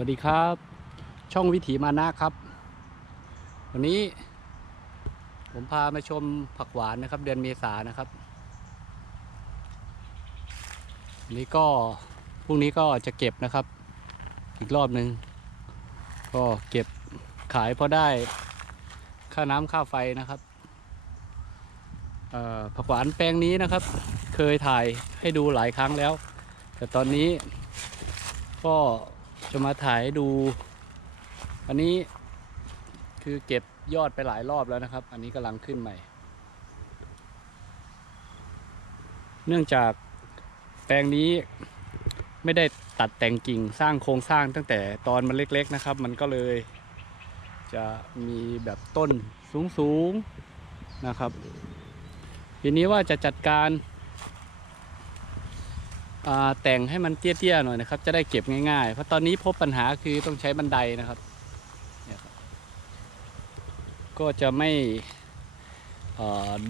วัสดีครับ ช่องวิถีมานะครับ วันนี้ ผมพามาชมผักหวานนะครับ เดือนเมษานะครับวันนี้ก็พรุ่งนี้ก็จะเก็บนะครับ อีกรอบหนึ่งก็เก็บขายพอได้ค่าน้ำค่าไฟนะครับผักหวานแปลงนี้นะครับ เคยถ่ายให้ดูหลายครั้งแล้ว แต่ตอนนี้ก็ จะมาถ่ายดู อันนี้คือเก็บยอดไปหลายรอบแล้วนะครับ อันนี้กำลังขึ้นใหม่ เนื่องจากแปลงนี้ไม่ได้ตัดแต่งกิ่งสร้างโครงสร้างตั้งแต่ตอนมันเล็ก ๆนะครับ มันก็เลย จะมีแบบต้นสูงๆนะครับ ทีนี้ว่าจะจัดการ แต่งให้มันเตี้ยๆหน่อยนะครับ จะได้เก็บง่ายๆ เพราะตอนนี้พบปัญหาคือต้องใช้บันไดนะครับเนี่ยครับ ก็จะไม่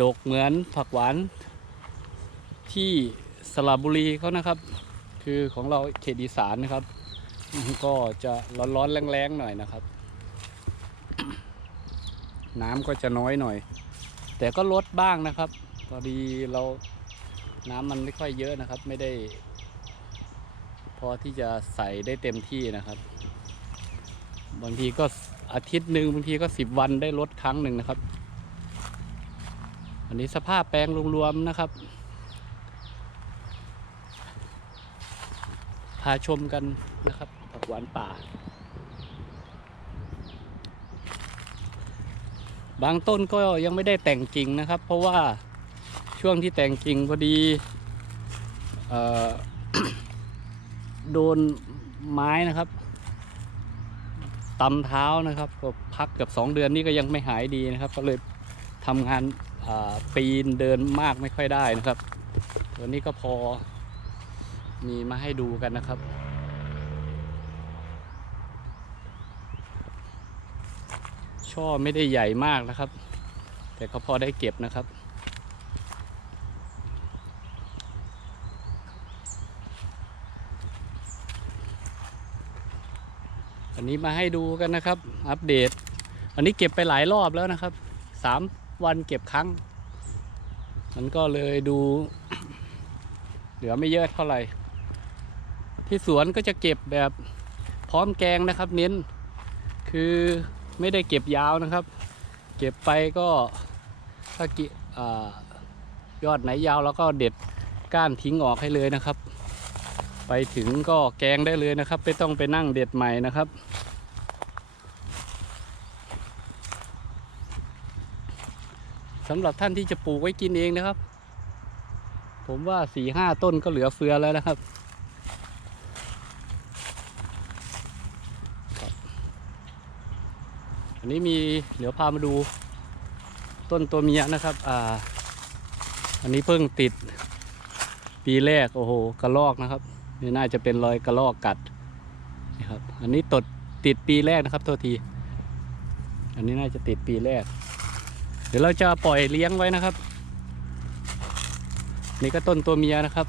ดกเหมือนผักหวาน ที่สระบุรีเขานะครับ คือของเราเขตอีสานนะครับ ก็จะร้อนๆแรงๆหน่อยนะครับ น้ำก็จะน้อยหน่อย แต่ก็ลดบ้างนะครับพอดีเราน้ำมันไม่ค่อยเยอะนะครับ ไม่ได้ อที่จะใส่ได้เต็มที่นะครับ บางทีก็อาทิตย์หนึ่งบางทีก็สิบวันได้ลดครั้งหนึ่งนะครับ อันนี้สภาพแปลงรวมๆนะครับ พาชมกันนะครับผักหวานป่า บางต้นก็ยังไม่ได้แต่งกิ่งนะครับ เพราะว่าช่วงที่แต่งกิ่งพอดี เอ่อ โดนไม้นะครับตำเท้านะครับก็พักเกือบสองเดือนนี่ก็ยังไม่หายดีนะครับ ก็เลยทำงานปีนเดินมากไม่ค่อยได้นะครับตัวนี้ก็พอมีมาให้ดูกันนะครับ ช่อไม่ได้ใหญ่มากนะครับ แต่ก็พอได้เก็บนะครับ อันนี้มาให้ดูกันนะครับ อัปเดตอันนี้เก็บไปหลายรอบแล้วนะครับสามวันเก็บครั้ง มันก็เลยดู เหลือไม่เยอะเท่าไหร่ ที่สวนก็จะเก็บแบบพร้อมแกงนะครับ เน้น คือไม่ได้เก็บยาวนะครับ เก็บไปก็ถ้ากิยอดไหนยาวแล้วก็เด็ดก้านทิ้งออกให้เลยนะครับ ไปถึงก็แกงได้เลยนะครับ ไม่ต้องไปนั่งเด็ดใหม่นะครับสำหรับท่านที่จะปลูกไว้กินเองนะครับ ผมว่าสี่ห้าต้นก็เหลือเฟือแล้วนะครับอันนี้มีเดี๋ยวพามาดูต้นตัวเมียนะครับ อ่า อันนี้เพิ่งติดปีแรก โอ้โห กระลอกนะครับ นี่น่าจะเป็นรอยกระลอกกัดนี่ครับ อันนี้ตดติดปีแรกนะครับโทษที อันนี้น่าจะติดปีแรก เดี๋ยวเราจะปล่อยเลี้ยงไว้นะครับ นี่ก็ต้นตัวเมียนะครับ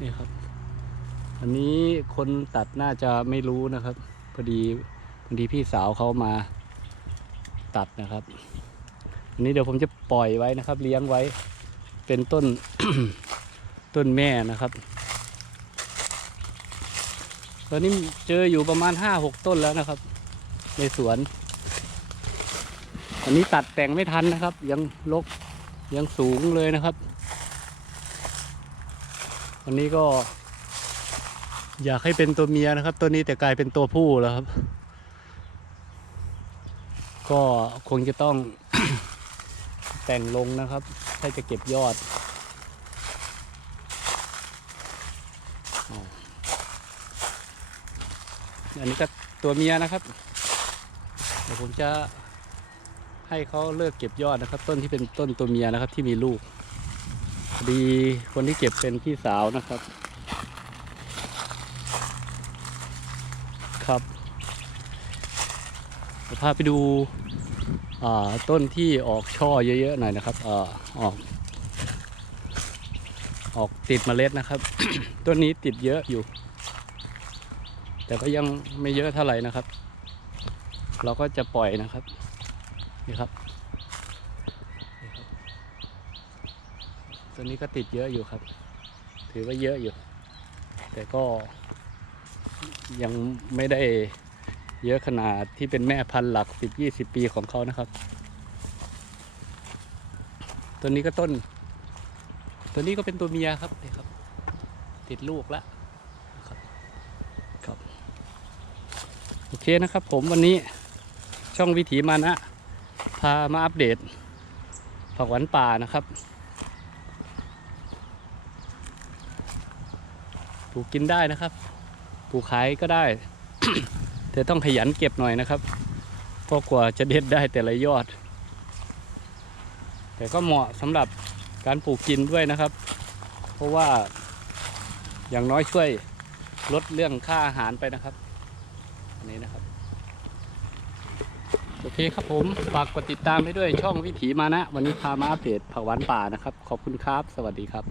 นี่ครับ อันนี้คนตัดน่าจะไม่รู้นะครับ พอดีพอดีพี่สาวเขามาตัดนะครับ อันนี้เดี๋ยวผมจะปล่อยไว้นะครับ เลี้ยงไว้ เป็นต้นต้นแม่นะครับ ตอนนี้เจออยู่ประมาณห้าหกต้นแล้วนะครับ ในสวน อันนี้ตัดแต่งไม่ทันนะครับ ยังลกยังสูงเลยนะครับ อันนี้ก็ อยากให้เป็นตัวเมียนะครับ ตัวนี้แต่กลายเป็นตัวผู้แล้วครับ ก็คงจะต้องแต่งลงนะครับ ถ้าจะเก็บยอด อันนี้ก็ตัวเมียนะครับ เดี๋ยวผมจะให้เขาเลิกเก็บยอดนะครับ ต้นที่เป็นต้นตัวเมียนะครับ ที่มีลูกพอดีคนที่เก็บเป็นพี่สาวนะครับ ครับเดี๋ยวพาไปดูต้นที่ออกช่อเยอะๆหน่อยนะครับอออก ออกติดเมล็ดนะครับ ต้นนี้ติดเยอะอยู่ แต่ก็ยังไม่เยอะเท่าไหร่นะครับ เราก็จะปล่อยนะครับนี่ครับ นี่ครับ ตัวนี้ก็ติดเยอะอยู่ครับ ถือว่าเยอะอยู่ แต่ก็ยังไม่ได้เยอะขนาดที่เป็นแม่พันธุ์หลักสิบยี่สิบปีของเขานะครับ ตัวนี้ก็ต้น ตัวนี้ก็เป็นตัวเมียครับนี่ครับ ติดลูกแล้วนะครับครับ โอเคนะครับผมวันนี้ช่องวิถีมานะพามาอัปเดตผักหวานป่านะครับปลูกกินได้นะครับปลูกขายก็ได้ แต่ต้องขยันเก็บหน่อยนะครับเพราะกว่าจะเด็ดได้แต่ละยอด แต่ก็เหมาะสำหรับการปลูกกินด้วยนะครับ เพราะว่าอย่างน้อยช่วยลดเรื่องค่าอาหารไปนะครับ นี้นะครับ โอเคครับผม ฝากกดติดตามให้ด้วยช่องวิถีมานะ วันนี้พามาอัปเดตผักหวานป่านะครับ ขอบคุณครับ สวัสดีครับ